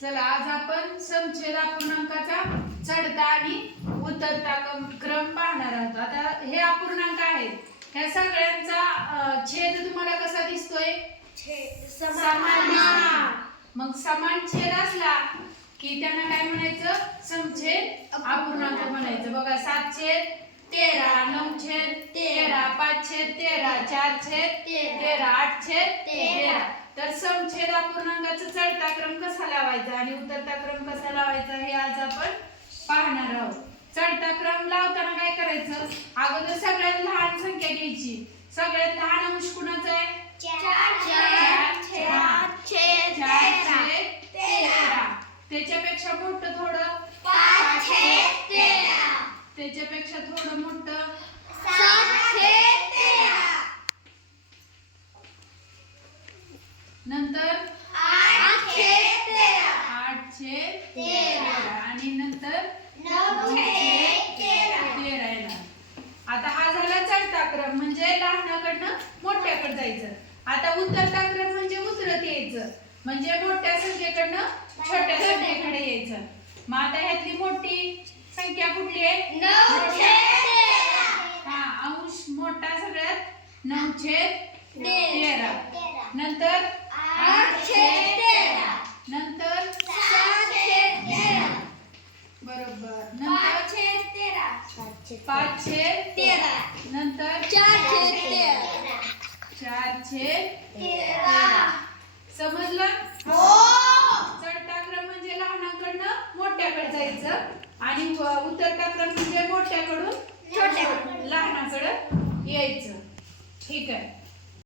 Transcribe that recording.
चला आज आपण समछेद अपूर्णांकाचा चढता आणि उतरता क्रम पाहणार आहोत। आता हे अपूर्णांक आहेत, ह्या सगळ्यांचा छेद तुम्हाला कसा दिसतोय? समान। मग समान छेद असला की त्यांना काय म्हणायचं? समछेद अपूर्णांक म्हणायचं। बघा 7/13, 9/13, 5/13, 4/13, 8/13। तर समछेद अपूर्णांकाचा चढता क्रम कसा लावायचा आणि उतरता क्रम कसा लावायचा हे आज आपण पाहणार आहोत। चढता क्रम लावताना काय करायचं? अगोदर सगळ्यात लहान संख्या घ्यायची। सगळ्यात लहान अंश कुणाचा आहे? 4/13। त्याच्यापेक्षा मोठं थोडं 5/13। त्याच्यापेक्षा थोडं मोठं 7/13। नंतर 8/13 आणि नंतर 9/13। आता हा झाला चढता क्रम, म्हणजे लहानाकडनं मोठ्याकडे जायचं। आता उतरता क्रम म्हणजे उतरत यायचं, म्हणजे मोठ्या संख्येकडनं छोट्या संख्येकडे यायचं। मग आता ह्यातली मोठी संख्या कुठली आहे? 9/13। हा, अंश मोठा सगळ्यात 9/13। नंतर 8/13, नंतर 7/13, बरोबर, नंतर 5/13, नंतर 4/13। समजलं? चढता क्रम म्हणजे लहानाकडनं मोठ्याकडे जायचं आणि उतरता क्रम म्हणजे मोठ्याकडून लहानाकडे यायचं। ठीक आहे।